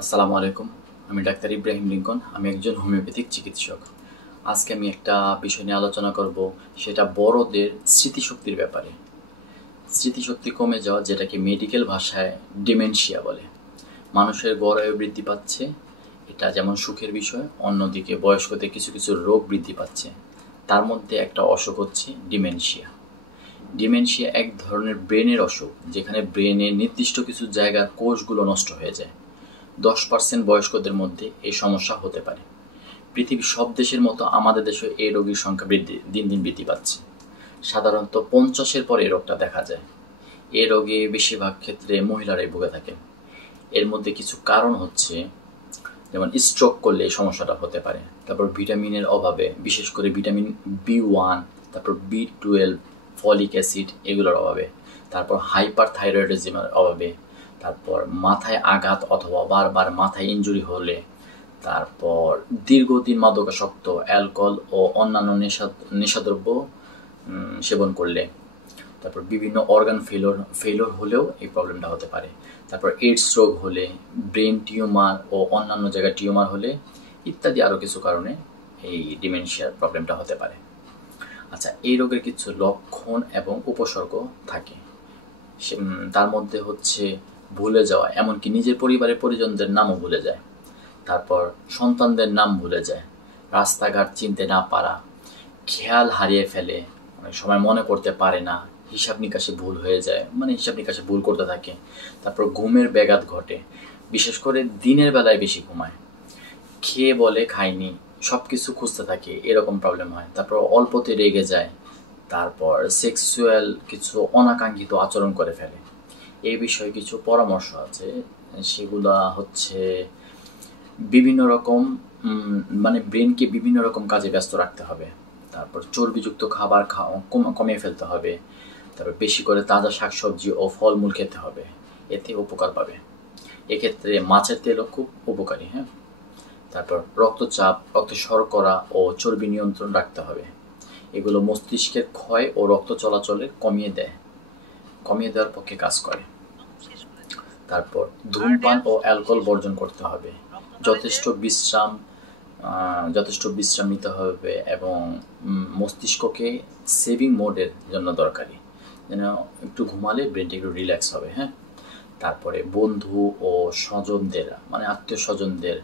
আসসালামু আলাইকুম। আমি ডাক্তার ইব্রাহিম লিঙ্কন। আমি একজন হোমিওপ্যাথিক চিকিৎসক। আজকে আমি একটা বিষয় নিয়ে আলোচনা করব, সেটা বড়দের স্মৃতিশক্তির ব্যাপারে। স্মৃতিশক্তি কমে যাওয়া, যেটাকে মেডিকেল ভাষায় ডিমেনশিয়া বলে। মানুষের গড় আয়ু বৃদ্ধি পাচ্ছে, এটা যেমন সুখের বিষয়, অন্যদিকে বয়স্কদের কিছু কিছু রোগ বৃদ্ধি পাচ্ছে। তার মধ্যে একটা অসুখ হচ্ছে ডিমেনশিয়া। ডিমেনশিয়া এক ধরনের ব্রেনের অসুখ, যেখানে ব্রেনের নির্দিষ্ট কিছু জায়গার কোষগুলো নষ্ট হয়ে যায়। 10% বয়স্কদের মধ্যে এই সমস্যা হতে পারে। পৃথিবীর সব দেশের মতো আমাদের দেশে এই রোগীর সংখ্যা দিন দিন বৃদ্ধি পাচ্ছে। সাধারণত 50-এর পর এই রোগটা দেখা যায়। এই রোগে বেশিরভাগ ক্ষেত্রে মহিলারাই ভুগে থাকেন। এর মধ্যে কিছু কারণ হচ্ছে, যেমন স্ট্রোক করলে এই সমস্যাটা হতে পারে, তারপর ভিটামিনের অভাবে, বিশেষ করে ভিটামিন B1, তারপর B12, ফলিক অ্যাসিড এগুলোর অভাবে, তারপর হাইপার থাইরয়েডিজমের অভাবে, তারপর মাথায় আঘাত অথবা বারবার মাথায় ইনজুরি হলে, তারপর দীর্ঘদিন মাদকাসক্ত, অ্যালকোহল ও অন্যান্য নেশাদ্রব্য সেবন করলে, তারপর বিভিন্ন অর্গান ফেলোর হলেও এই প্রবলেমটা হতে পারে, তারপর এইডস রোগ হলে, ব্রেন টিউমার ও অন্যান্য জায়গায় টিউমার হলে, ইত্যাদি আরও কিছু কারণে এই ডিমেনশিয়ার প্রবলেমটা হতে পারে। আচ্ছা, এই রোগের কিছু লক্ষণ এবং উপসর্গ থাকে। তার মধ্যে হচ্ছে ভুলে যাওয়া, এমনকি নিজের পরিবারের পরিজনদের নামও ভুলে যায়। তারপর সন্তানদের নাম ভুলে যায়, রাস্তাঘাট চিনতে না পারা, খেয়াল হারিয়ে ফেলে, অনেক সময় মনে করতে পারে না, হিসাব নিকাশে ভুল হয়ে যায়, হিসাব নিকাশে ভুল করতে থাকে। তারপর ঘুমের ব্যাঘাত ঘটে, বিশেষ করে দিনের বেলায় বেশি ঘুমায়, খেয়ে বলে খায়নি, সব কিছু খুঁজতে থাকে, এরকম প্রবলেম হয়। তারপর অল্পতে রেগে যায়, তারপর সেক্সুয়াল কিছু অনাকাঙ্ক্ষিত আচরণ করে ফেলে। এই বিষয়ে কিছু পরামর্শ আছে, সেগুলা হচ্ছে বিভিন্ন রকম ব্রেনকে বিভিন্ন রকম কাজে ব্যস্ত রাখতে হবে। তারপর চর্বিযুক্ত খাবার কমিয়ে ফেলতে হবে। তারপর বেশি করে তাজা শাকসবজি ও ফলমূল খেতে হবে, এতে উপকার পাবে। এক্ষেত্রে মাছের তেলও খুব উপকারী। তারপর রক্তচাপ, রক্তে শর্করা ও চর্বি নিয়ন্ত্রণ রাখতে হবে। এগুলো মস্তিষ্কের ক্ষয় ও রক্ত চলাচলে কমিয়ে দেওয়ার পক্ষে কাজ করে। তারপর ধূমপান ও অ্যালকোহল বর্জন করতে হবে। যথেষ্ট বিশ্রাম নিতে হবে এবং মস্তিষ্ককে সেভিং মোডের জন্য দরকারি, যেন একটু ঘুমালে ব্রেনটা একটু রিল্যাক্স হবে। তারপরে বন্ধু ও স্বজনদের, আত্মীয় স্বজনদের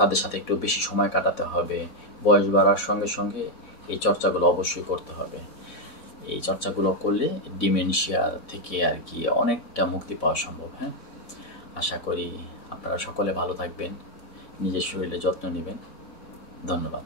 তাদের সাথে একটু বেশি সময় কাটাতে হবে। বয়স বাড়ার সঙ্গে সঙ্গে এই চর্চাগুলো অবশ্যই করতে হবে। এই চর্চাগুলো করলে ডিমেনশিয়া থেকে আর কি অনেকটা মুক্তি পাওয়া সম্ভব। আশা করি আপনারা সকলে ভালো থাকবেন, নিজের শরীরে যত্ন নেবেন। ধন্যবাদ।